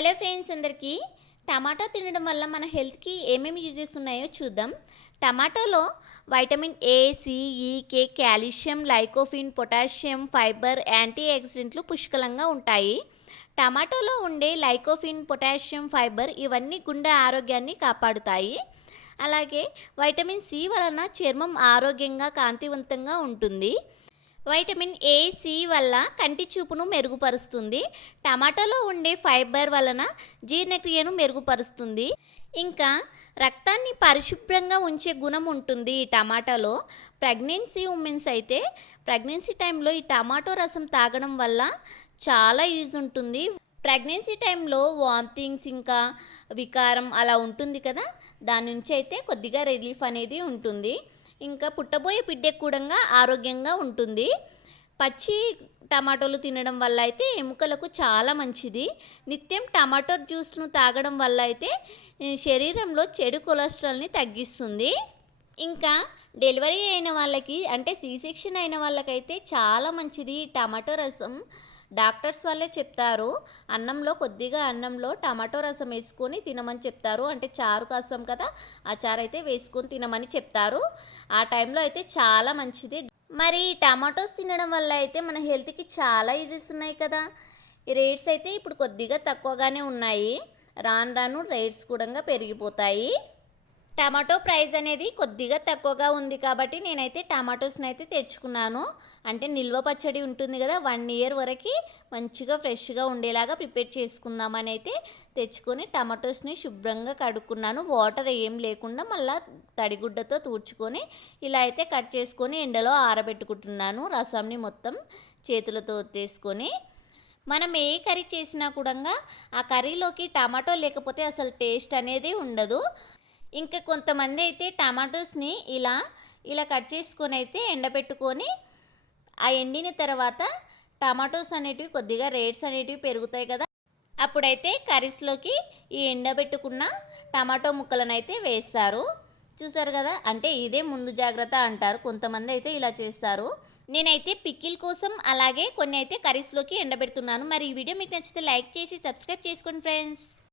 Hello friends అందరికీ tomato తినడం వల్ల మన హెల్త్కి ఏమేమి యూజెస్ ఉన్నాయో చూద్దాం. టమాటోలో vitamin A, C, E, K, calcium, lycopene, potassium, fibre, anti ఆక్సిడెంట్లు పుష్కలంగా ఉంటాయి. టమాటోలో ఉండే లైకోపిన్, పొటాషియం, ఫైబర్ ఇవన్నీ గుండె ఆరోగ్యాన్ని కాపాడుతాయి. అలాగే వైటమిన్ సి వలన చర్మం ఆరోగ్యంగా కాంతివంతంగా ఉంటుంది. వైటమిన్ ఏ, సి వల్ల కంటి చూపును మెరుగుపరుస్తుంది. టమాటోలో ఉండే ఫైబర్ వలన జీర్ణక్రియను మెరుగుపరుస్తుంది. ఇంకా రక్తాన్ని పరిశుభ్రంగా ఉంచే గుణం ఉంటుంది ఈ టమాటాలో. ప్రెగ్నెన్సీ ఉమెన్స్ అయితే ప్రెగ్నెన్సీ టైంలో ఈ టమాటో రసం తాగడం వల్ల చాలా యూజ్ ఉంటుంది. ప్రెగ్నెన్సీ టైంలో వామిటింగ్స్ ఇంకా వికారం అలా ఉంటుంది కదా, దాని నుంచి అయితే కొద్దిగా రిలీఫ్ అనేది ఉంటుంది. ఇంకా పుట్టబోయే బిడ్డకు కూడా ఆరోగ్యంగా ఉంటుంది. పచ్చి టమాటోలు తినడం వల్ల అయితే ఎముకలకు చాలా మంచిది. నిత్యం టమాటో జ్యూస్ను తాగడం వల్ల అయితే శరీరంలో చెడు కొలెస్ట్రాల్ని తగ్గిస్తుంది. ఇంకా డెలివరీ అయిన వాళ్ళకి అంటే సి సెక్షన్ అయిన వాళ్ళకైతే చాలా మంచిది టమాటో రసం. డాక్టర్స్ వాళ్ళే చెప్తారు, అన్నంలో టమాటో రసం వేసుకొని తినమని చెప్తారు. అంటే చారు కాస్తాం కదా, ఆ చారు అయితే వేసుకొని తినమని చెప్తారు. ఆ టైంలో అయితే చాలా మంచిది. మరి టమాటోస్ తినడం వల్ల అయితే మన హెల్త్కి చాలా యూజెస్ ఉన్నాయి కదా. ఈ రేట్స్ అయితే ఇప్పుడు కొద్దిగా తక్కువగానే ఉన్నాయి. రాను రాను రేట్స్ కూడా పెరిగిపోతాయి. టమాటో ప్రైస్ అనేది కొద్దిగా తక్కువగా ఉంది కాబట్టి నేనైతే టమాటోస్ని అయితే తెచ్చుకున్నాను. అంటే నిల్వ పచ్చడి ఉంటుంది కదా, 1 ఇయర్ వరకు మంచిగా ఫ్రెష్గా ఉండేలాగా ప్రిపేర్ చేసుకుందామని అయితే తెచ్చుకొని టమాటోస్ని శుభ్రంగా కడుక్కున్నాను. వాటర్ ఏం లేకుండా మళ్ళీ తడిగుడ్డతో తూడ్చుకొని ఇలా అయితే కట్ చేసుకొని ఎండలో ఆరబెట్టుకుంటున్నాను. రసంని మొత్తం చేతులతో తీసుకొని మనం ఏ కర్రీ చేసినా కూడా ఆ కర్రీలోకి టమాటో లేకపోతే అసలు టేస్ట్ అనేది ఉండదు. ఇంకా కొంతమంది అయితే టమాటోస్ని ఇలా కట్ చేసుకొని అయితే ఎండబెట్టుకొని ఆ ఎండిన తర్వాత టమాటోస్ అనేటివి కొద్దిగా రేట్స్ అనేటివి పెరుగుతాయి కదా, అప్పుడైతే కర్రీస్లోకి ఈ ఎండబెట్టుకున్న టమాటో ముక్కలను అయితే వేస్తారు. చూసారు కదా, అంటే ఇదే ముందు జాగ్రత్త అంటారు. కొంతమంది అయితే ఇలా చేస్తారు. నేనైతే పికిల్ కోసం అలాగే కొన్ని అయితే కర్రీస్లోకి ఎండబెడుతున్నాను. మరి ఈ వీడియో మీకు నచ్చితే లైక్ చేసి సబ్స్క్రైబ్ చేసుకోండి ఫ్రెండ్స్.